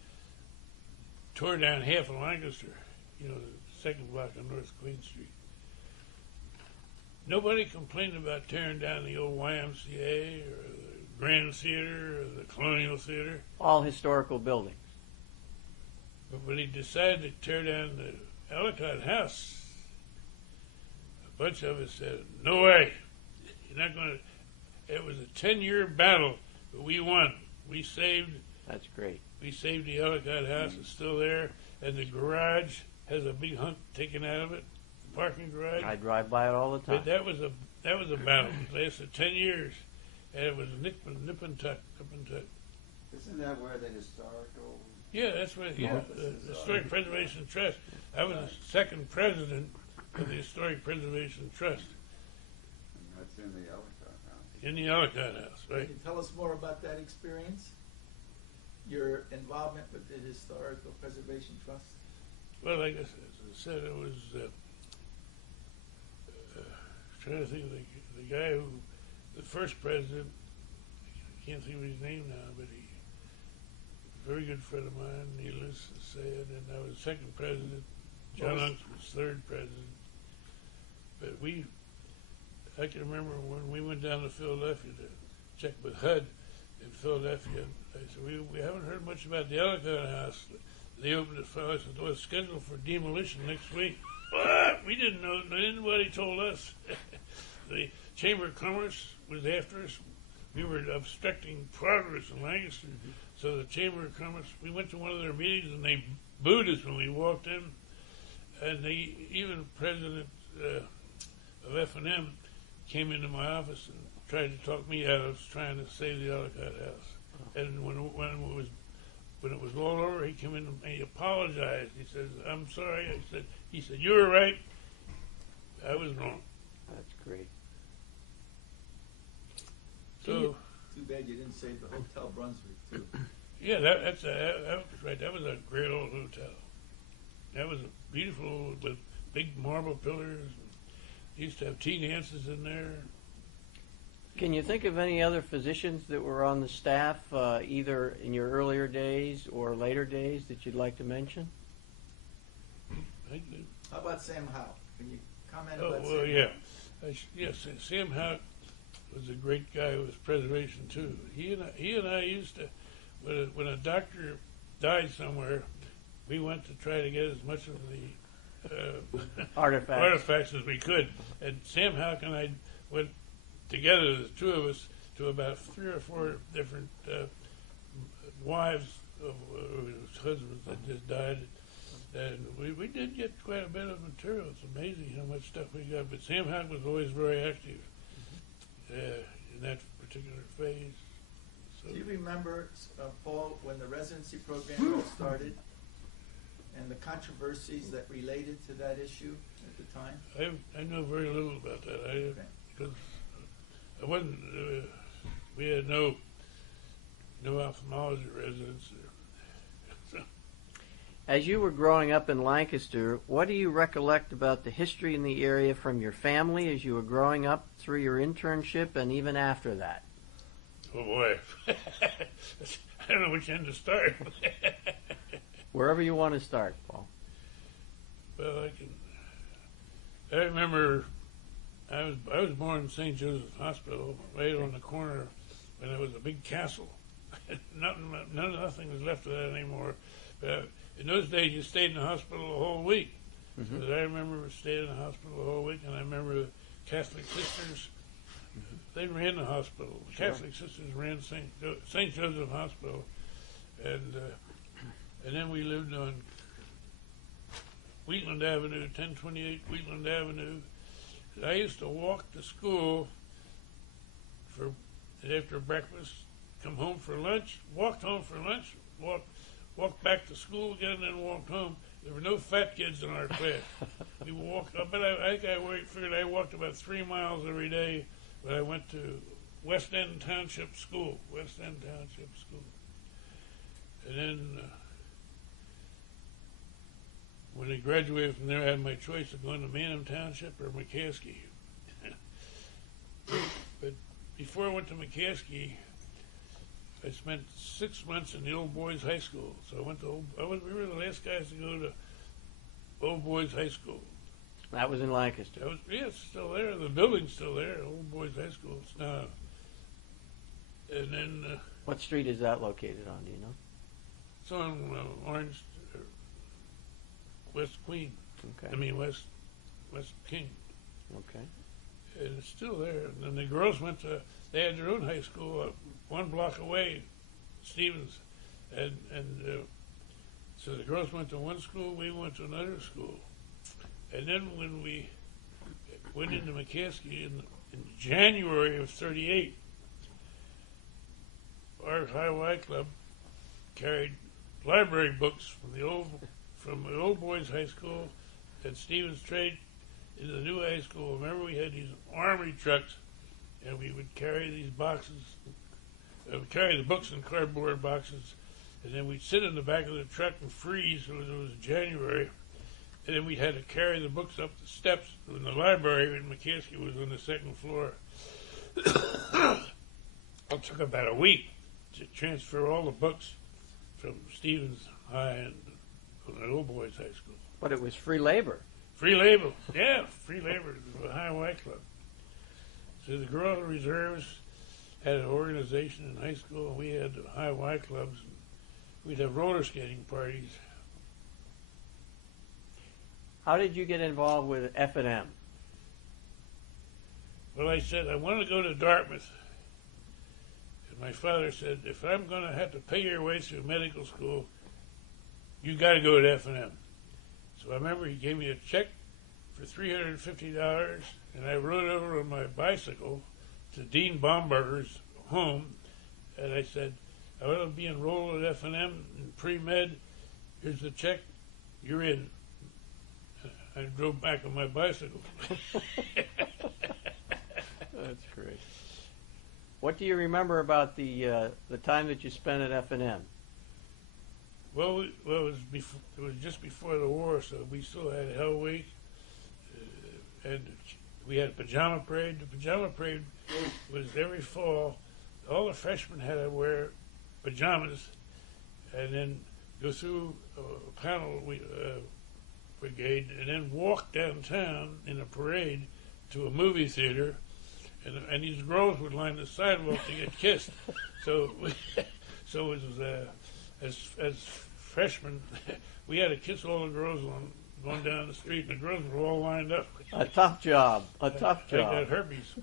tore down half of Lancaster, the second block on North Queen Street. Nobody complained about tearing down the old YMCA or the Grand Theater or the Colonial Theater. All historical buildings. But when he decided to tear down the Ellicott House, a bunch of us said, "No way. You're not going to." It was a 10-year battle, but we won. We saved That's great. the Ellicott house. It's still there, and the garage has a big hunk taken out of it. The parking garage. I drive by it all the time. But that was a battle. It lasted 10 years, and it was nip and tuck. Isn't that where the historical? Yeah, that's right. Yeah, the Historic Preservation Trust. I was the second president of the Historic Preservation Trust That's in the Ellicott house. in the Ellicott House, Can right? you tell us more about that experience? Your involvement with the Historical Preservation Trust? Well, like I said, it was trying to think of the guy who, the first president. I can't think of his name now, but he, very good friend of mine, needless to say it. And I was second president. John Unks was third president. But I can remember when we went down to Philadelphia to check with HUD in Philadelphia. I said, we haven't heard much about the Ellicott House. They opened it for us and it was scheduled for demolition next week. What? We didn't know. Nobody told us. The Chamber of Commerce was after us. We were obstructing progress in Lancaster. So the Chamber of Commerce, we went to one of their meetings and they booed us when we walked in. And even President of F&M came into my office and tried to talk me out of trying to save the Ellicott House. And when it was all over, he came in and he apologized. He says, "I'm sorry." He said, "You were right. I was wrong." That's great. So, Too bad you didn't save the Hotel Brunswick, too. yeah, that was right. That was a great old hotel. That was a beautiful with big marble pillars. Used to have tea dances in there. Can you think of any other physicians that were on the staff, either in your earlier days or later days, that you'd like to mention? How about Sam Howe? Can you comment Oh, about well, Sam yeah. Howe? Yes, Sam Howe was a great guy who was preservation too. He and I used to, when a doctor died somewhere, we went to try to get as much of the artifacts as we could. And Sam Howe and I went together, the two of us, to about 3 or 4 different wives of husbands that just died. And we did get quite a bit of material. It's amazing how much stuff we got. But Sam Howe was always very active in that particular phase. So, Do you remember, Paul, when the residency program got started and the controversies that related to that issue at the time? I know very little about that. Because I wasn't. We had no ophthalmology residents. As you were growing up in Lancaster, what do you recollect about the history in the area from your family as you were growing up, through your internship, and even after that? Oh boy, I don't know which end to start. Wherever you want to start, Paul. Well, I remember I was born in St. Joseph Hospital, right on the corner when there was a big castle. Nothing was left of that anymore. But in those days, you stayed in the hospital the whole week. Mm-hmm. But I remember staying in the hospital the whole week, and I remember the Catholic sisters. They ran the hospital. The Catholic sisters ran St. Joseph Hospital, and then we lived on Wheatland Avenue, 1028 Wheatland Avenue. I used to walk to school after breakfast, come home for lunch, walked home for lunch, walked back to school again, and then walked home. There were no fat kids in our class. We walked. But I figured I walked about 3 miles every day. But I went to West End Township School. And then when I graduated from there, I had my choice of going to Manham Township or McCaskey. But before I went to McCaskey, I spent 6 months in the Old Boys High School. So we were the last guys to go to Old Boys High School. That was in Lancaster. It's still there. The building's still there. Old Boys High School. It's now. And then What street is that located on, do you know? it's on Orange, West Queen. Okay. I mean West King. Okay. And it's still there. And then the girls they had their own high school 1 block away, Stevens, and so the girls went to one school, we went to another school, and then when we went into McCaskey in January of '38, our High Y Club carried library books from the old boys' high school and Stevens Trade in the new high school. Remember, we had these army trucks, and we would carry these boxes. We'd carry the books in cardboard boxes, and then we'd sit in the back of the truck and freeze when it was January. And then we had to carry the books up the steps in the library, and McCaskey was on the second floor. It took about a week to transfer all the books from Stevens High and from the old boys' high school. But it was free labor. Free labor, yeah, free labor to the High Y Club. So the girl reserves had an organization in high school, and we had the High Y clubs. We'd have roller skating parties. How did you get involved with F&M? Well, I said, I want to go to Dartmouth. And my father said, if I'm going to have to pay your way through medical school, you got to go to F&M. So I remember he gave me a check for $350, and I rode over on my bicycle to Dean Baumberger's home, and I said, I want to be enrolled at F&M in pre-med. Here's the check. You're in. I drove back on my bicycle. That's great. What do you remember about the time that you spent at F&M? Well, it was just before the war, so we still had Hell Week, and we had Pajama Parade. The Pajama Parade was every fall. All the freshmen had to wear pajamas, and then go through a panel brigade, and then walk downtown in a parade to a movie theater, and these girls would line the sidewalk to get kissed. So it was as freshmen, we had to kiss all the girls going down the street, and the girls were all lined up. A tough job. A tough I job. got herpes.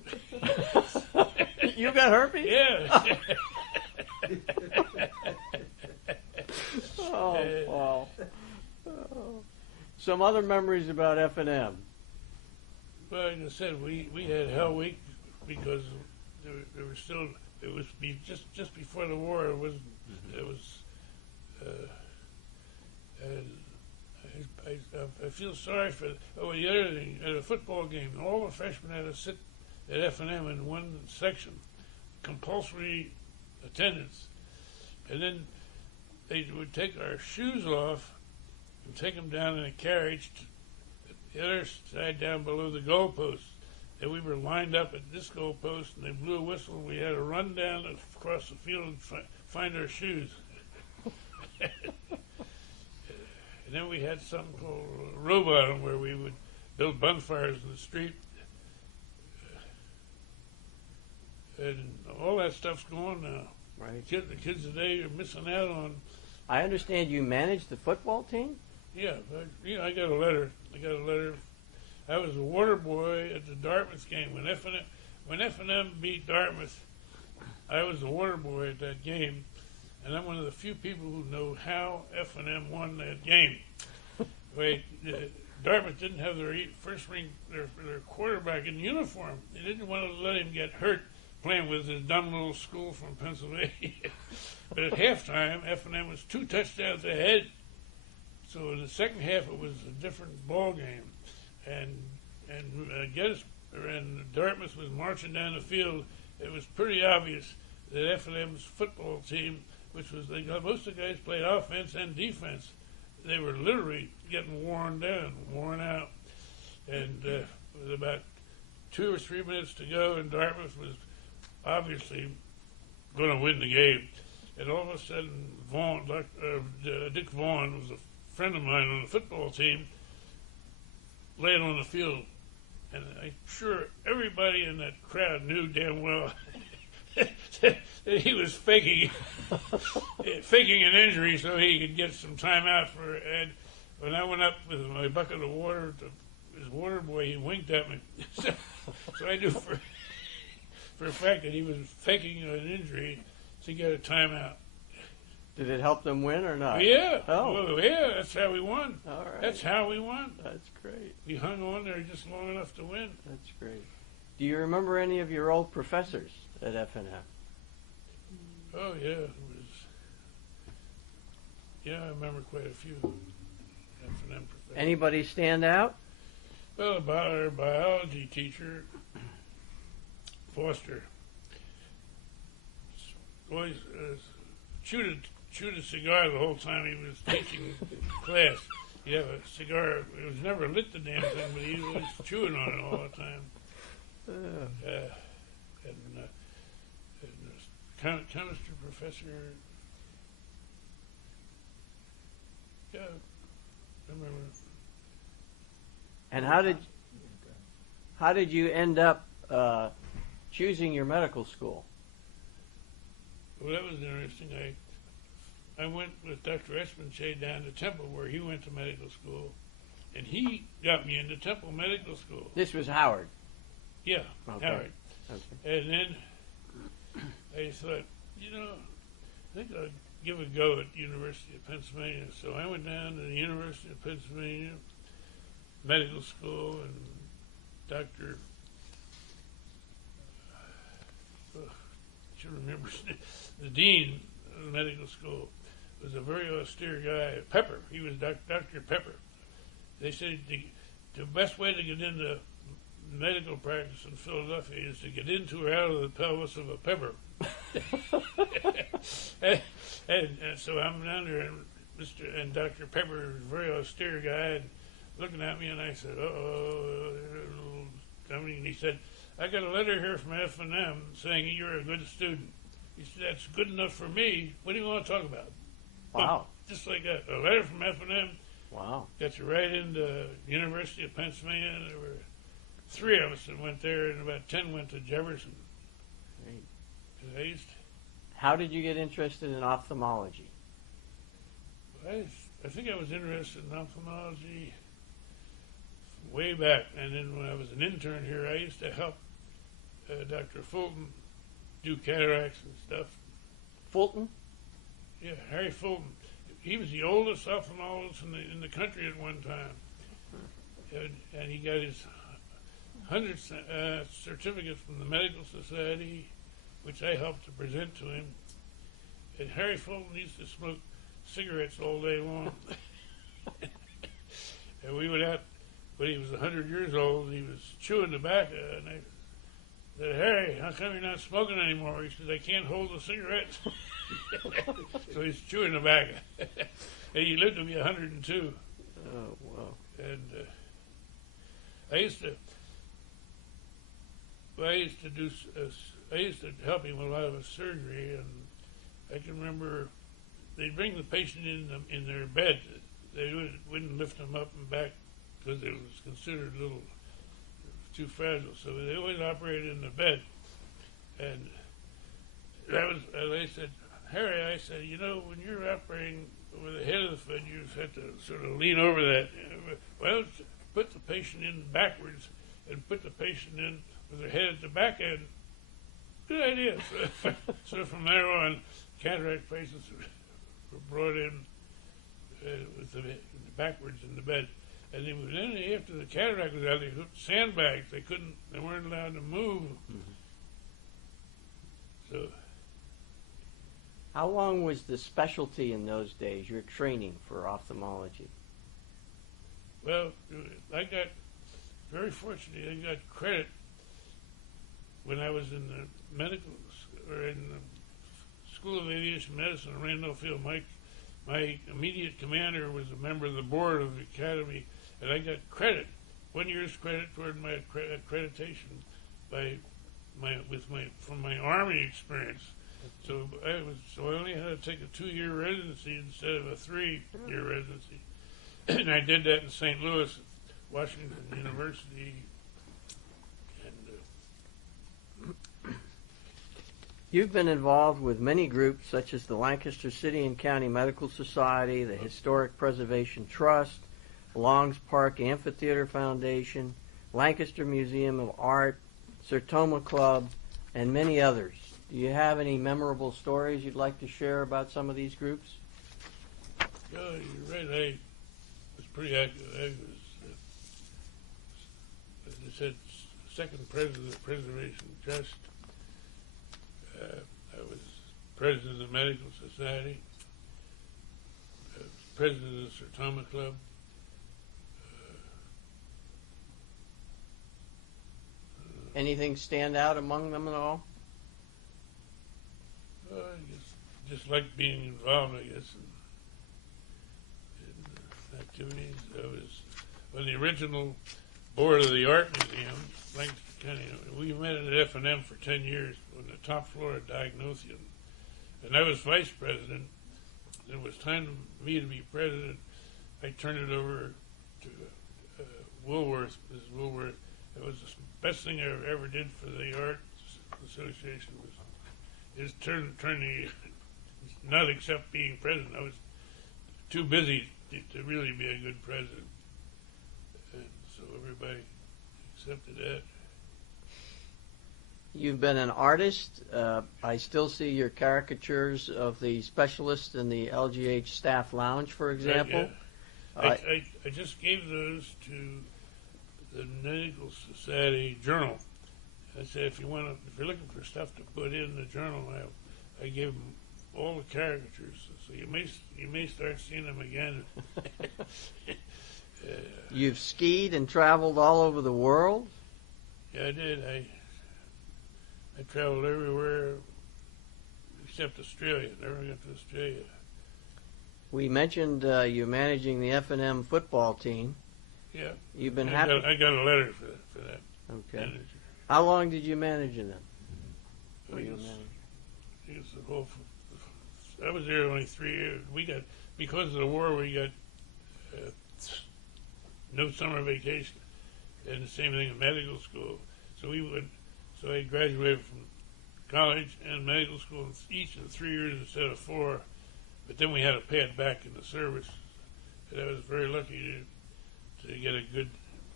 You got herpes? Yeah. Oh, wow. Oh. Some other memories about F&M. Well, like I said, we had Hell Week because there was still, it was just before the war. It was and I feel sorry for. Oh, the other thing, at a football game, all the freshmen had to sit at F&M in one section, compulsory attendance, and then they would take our shoes off and take them down in a carriage to the other side down below the goalpost. And we were lined up at this goalpost, and they blew a whistle, and we had to run down across the field and find our shoes. And then we had something called row bottom, where we would build bonfires in the street. And all that stuff's gone now. Right. The kids today are missing out on. I understand you managed the football team? Yeah, I got a letter. I was a water boy at the Dartmouth game when F&M beat Dartmouth. I was the water boy at that game, and I'm one of the few people who know how F&M won that game. Dartmouth didn't have their quarterback in uniform. They didn't want to let him get hurt playing with his dumb little school from Pennsylvania. But at halftime, F&M was 2 touchdowns ahead. So in the second half, it was a different ball game, and Dartmouth was marching down the field. It was pretty obvious that F&M's football team, which was most of the guys played offense and defense, they were literally getting worn out, and with about 2 or 3 minutes to go, and Dartmouth was obviously going to win the game. And all of a sudden, Dick Vaughn was a friend of mine on the football team, laying on the field, and I'm sure everybody in that crowd knew damn well that he was faking an injury so he could get some time out for. And when I went up with my bucket of water to his water boy, he winked at me. So I knew for a fact that he was faking an injury to get a timeout. Did it help them win or not? Yeah. Oh. Well, yeah, that's how we won. All right. That's how we won. That's great. We hung on there just long enough to win. That's great. Do you remember any of your old professors at FNM? Oh, yeah. It was, yeah, I remember quite a few F&M professors. Anybody stand out? Well, about our biology teacher, Foster, always chewed a cigar the whole time he was teaching class. He'd have a cigar. It was never lit, the damn thing, but he was chewing on it all the time. Chemistry professor, yeah, I remember. And how did you end up choosing your medical school? Well, that was interesting. I went with Dr. Espenshade down to Temple, where he went to medical school, and he got me into Temple Medical School. This was Howard. Yeah, Okay. Howard. Okay. And then I thought, I think I'll give a go at University of Pennsylvania. So I went down to the University of Pennsylvania Medical School, and Dr. Should remember the dean of the medical school was a very austere guy. Pepper. He was Dr. Pepper. They said the best way to get into medical practice in Philadelphia is to get into or out of the pelvis of a pepper. and so I'm down there, and Dr. Pepper is a very austere guy, and looking at me, and I said, and he said, I got a letter here from F&M saying you're a good student. He said, that's good enough for me. What do you want to talk about? Wow. Just like that. A letter from F&M Wow. got you right into University of Pennsylvania. There were 3 of us that went there, and about 10 went to Jefferson. Great. How did you get interested in ophthalmology? I think I was interested in ophthalmology way back, and then when I was an intern here, I used to help Dr. Fulton do cataracts and stuff. Fulton? Yeah, Harry Fulton. He was the oldest ophthalmologist in the country at one time, and he got his 100th certificate from the Medical Society, which I helped to present to him. And Harry Fulton used to smoke cigarettes all day long. And we went out, when he was 100 years old, he was chewing tobacco, and I said, Harry, how come you're not smoking anymore? He said, I can't hold the cigarettes. So he's chewing tobacco. And he lived to be 102. Oh, wow. And I used to help him with a lot of his surgery, and I can remember they'd bring the patient in their bed. They wouldn't lift them up and back because it was considered a little too fragile. So they always operated in the bed. And that was, they said, Harry, I said, when you're operating with the head of the foot, you just have to sort of lean over that. Well, put the patient in backwards and put the patient in with their head at the back end. Good idea. So from there on, cataract patients were brought in with the backwards in the bed. And then after the cataract was out, they put sandbags. They weren't allowed to move. Mm-hmm. So, how long was the specialty in those days, your training for ophthalmology? well, I got very fortunate. I got credit when I was in the medical or in the School of Aviation Medicine in Randolph Field. My immediate commander was a member of the board of the academy, and I got credit, 1 year's credit toward my accreditation from my Army experience. So I only had to take a 2-year residency instead of a 3-year residency, and I did that in St. Louis, Washington University. And You've been involved with many groups such as the Lancaster City and County Medical Society, the Historic Preservation Trust, Longs Park Amphitheater Foundation, Lancaster Museum of Art, Sertoma Club, and many others. Do you have any memorable stories you'd like to share about some of these groups? Yeah, you're right. I was pretty active. I was, as I said, second president of the Preservation Trust. I was president of the Medical Society. I was president of the Sir Thomas Club. Anything stand out among them at all? I just like being involved, I guess, in activities. I was on the original board of the Art Museum, Lancaster County. We met at F&M for 10 years on the top floor of Diagnosium. And I was vice president. It was time for me to be president. I turned it over to Woolworth, Mrs. Woolworth. It was the best thing I ever did for the Arts Association. Was turn the not accept being president. I was too busy to really be a good president, and so everybody accepted that. You've been an artist. I still see your caricatures of the specialists in the LGH staff lounge, for example. Right, yeah. I just gave those to the Medical Society Journal. I said, if you're looking for stuff to put in the journal, I gave them all the caricatures, so you may start seeing them again. You've skied and traveled all over the world. Yeah, I did. I traveled everywhere except Australia. Never got to Australia. We mentioned you managing the F&M football team. Yeah. You've been I got a letter for that. Okay. Manager. How long did you manage them? I was there only 3 years. Because of the war, we got no summer vacation, and the same thing in medical school. So I graduated from college and medical school each in 3 years instead of 4. But then we had to pay it back in the service, and I was very lucky to get a good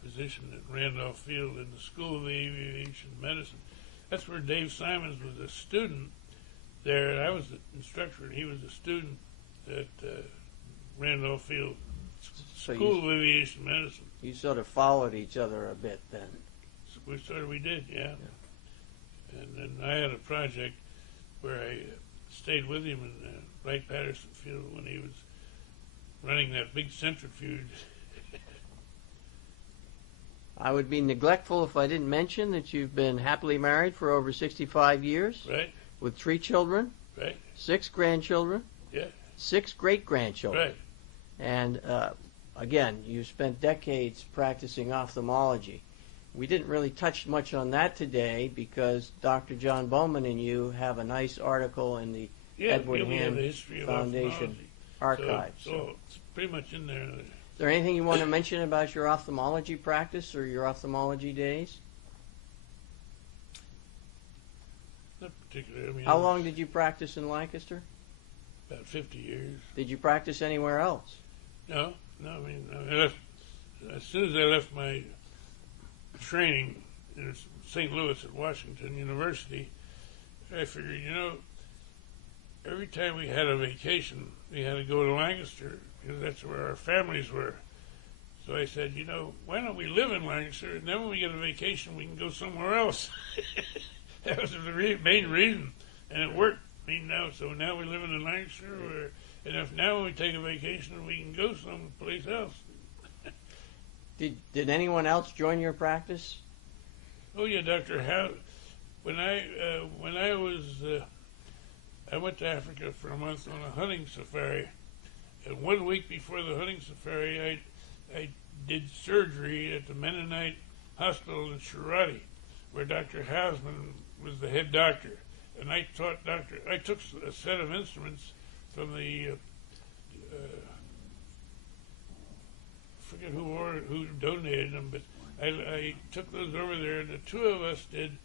position at Randolph Field in the School of Aviation Medicine. That's where Dave Simons was a student there, and I was the instructor, and he was a student at Randolph Field School of Aviation Medicine. You sort of followed each other a bit then. So we did, yeah. And then I had a project where I stayed with him in Wright-Patterson Field when he was running that big centrifuge. I would be neglectful if I didn't mention that you've been happily married for over 65 years. Right. With 3 children. Right. 6 grandchildren. Yeah. 6 great-grandchildren. Right. And again, you spent decades practicing ophthalmology. We didn't really touch much on that today because Dr. John Bowman and you have a nice article in the Edward Hand Foundation archive. So it's pretty much in there. Is there anything you want to mention about your ophthalmology practice or your ophthalmology days? Not particularly. I mean, How long did you practice in Lancaster? About 50 years. Did you practice anywhere else? No. I mean, as soon as I left my training in St. Louis at Washington University, I figured, every time we had a vacation, we had to go to Lancaster because that's where our families were. So I said, why don't we live in Lancaster, and then when we get a vacation, we can go somewhere else. That was the main reason, and it worked. So now we're living in Lancaster, and if now when we take a vacation, we can go someplace else. Did anyone else join your practice? Oh yeah, Dr. Howe. When I went to Africa for a month on a hunting safari, and 1 week before the hunting safari, I did surgery at the Mennonite Hospital in Sherati, where Dr. Hausman was the head doctor. And I took a set of instruments from the, I forget who donated them, but I took those over there, and the 2 of us did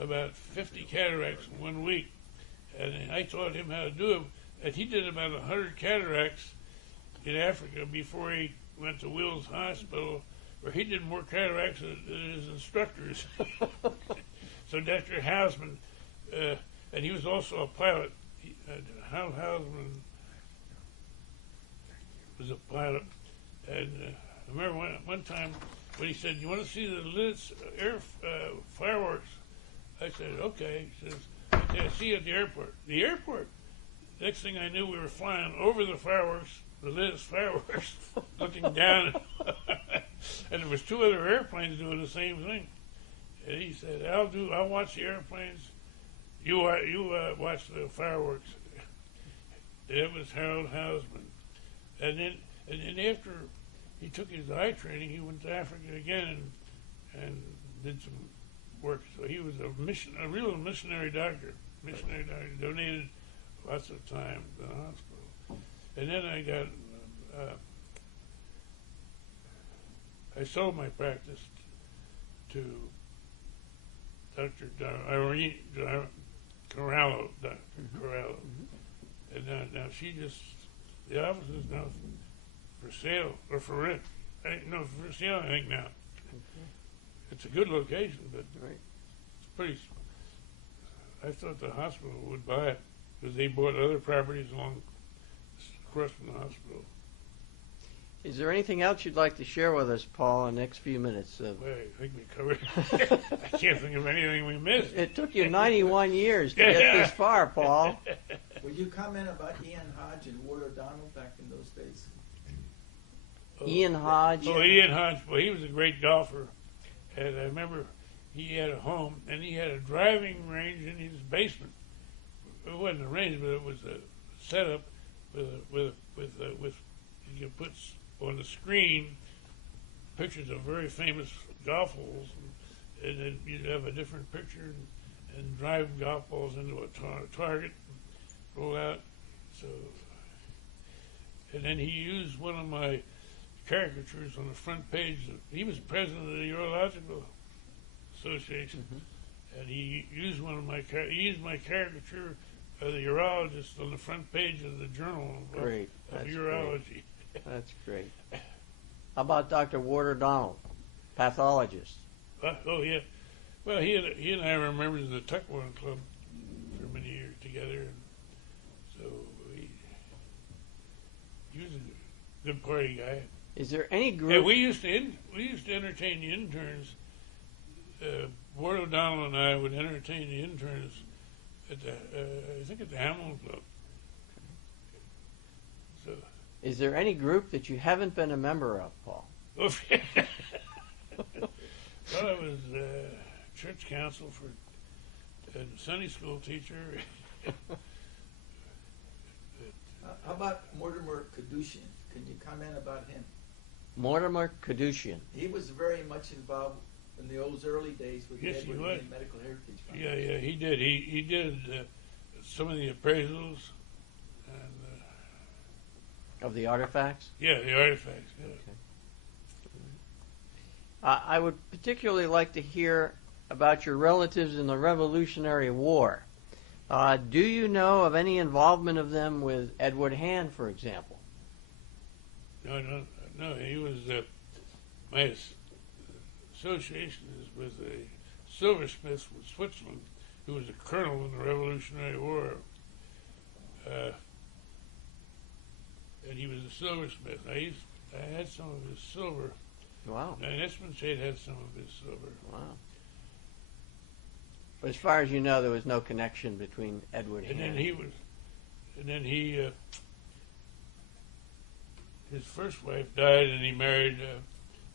about 50 cataracts in 1 week. And I taught him how to do them. And he did about 100 cataracts in Africa before he went to Wills Hospital, where he did more cataracts than his instructors. So Dr. Hausman, and he was also a pilot. Hal Hausman was a pilot, and I remember one time when he said, "You want to see the Lititz fireworks?" I said, "Okay." He says, "Okay, I'll see you at the airport." The airport. Next thing I knew, we were flying over the fireworks, the Lititz fireworks, looking down, and there was two other airplanes doing the same thing. And he said, "I'll watch the airplanes. You watch the fireworks." That was Harold Hausman. And then after he took his eye training, he went to Africa again and did some work. So he was a real missionary doctor. Donated lots of time to the hospital. And then I sold my practice to Dr. Irene Corallo, Dr. Corallo. And now the office is now for sale, or for rent. For sale, I think now. It's a good location, but Right. it's pretty. I thought the hospital would buy it, because they bought other properties across from the hospital. Is there anything else you'd like to share with us, Paul, in the next few minutes? Well, I think we covered. I can't think of anything we missed. It took you 91 years to get this far, Paul. Will you comment about Ian Hodge and Ward O'Donnell back in those days? Ian Hodge. Oh, Ian Hodge. Well, he was a great golfer, and I remember he had a home and he had a driving range in his basement. It wasn't a range, but it was a setup with you could put on the screen pictures of very famous golf holes, and then you'd have a different picture and drive golf balls into a target, roll out. So, and then he used one of my caricatures on the front page. He was president of the Urological Association, and he used my caricature of the urologist on the front page of the Journal Great. of That's Urology. That's great. How about Dr. Ward O'Donnell, pathologist? Oh yeah, well he and I were members of the Tuckwater Club for many years together, and so he was a good party guy. Is there any Yeah, group? we used to entertain the interns. Ward O'Donnell and I would entertain the interns at the I think at the Hamilton Club. So. Is there any group that you haven't been a member of, Paul? Well, I was church council for a Sunday school teacher. How about Mortimer Kadushian? Can you comment about him? Mortimer Kadushian. He was very much involved in those early days with the Yes, he Edward was. Lane Medical Heritage Fund. Yeah, he did. He did some of the appraisals and Of the artifacts? the artifacts. Yeah. I would particularly like to hear about your relatives in the Revolutionary War. Do you know of any involvement of them with Edward Hand, for example? No. He was my association is with a silversmith from Switzerland who was a colonel in the Revolutionary War. And he was a silversmith. I had some of his silver. Wow. And Espenshade had some of his silver. Wow. But as far as you know, there was no connection between Edward And Hand. then he his first wife died, and he married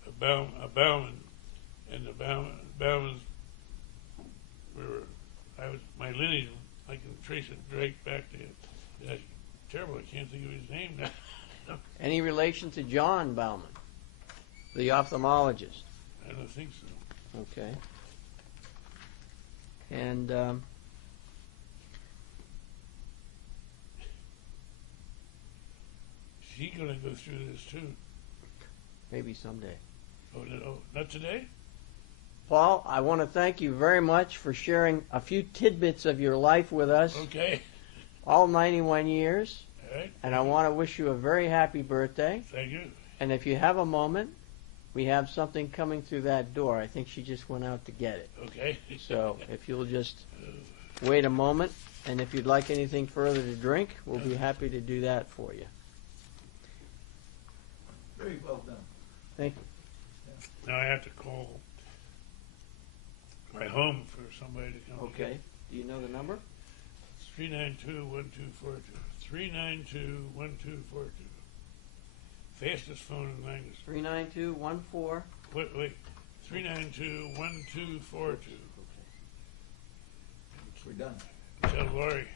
a Bauman, and the Baumans my lineage. I can trace it right back to him. That's terrible. I can't think of his name now. Any relation to John Bauman, the ophthalmologist? I don't think so. Okay. And Is he going to go through this too? maybe someday. Oh, no, not today? Paul, I want to thank you very much for sharing a few tidbits of your life with us, Okay. all 91 years. All right. And I want to wish you a very happy birthday. Thank you. And if you have a moment, we have something coming through that door. I think she just went out to get it. Okay. So if you'll just wait a moment. And if you'd like anything further to drink, we'll be happy to do that for you. Very well done. Thank you. Now I have to call my home for somebody to come. Okay. Do you know the number? 392-1242. 392-1242. Fastest phone in Lancaster. 39214. Wait. 392-1242. We're done. Tell Laurie.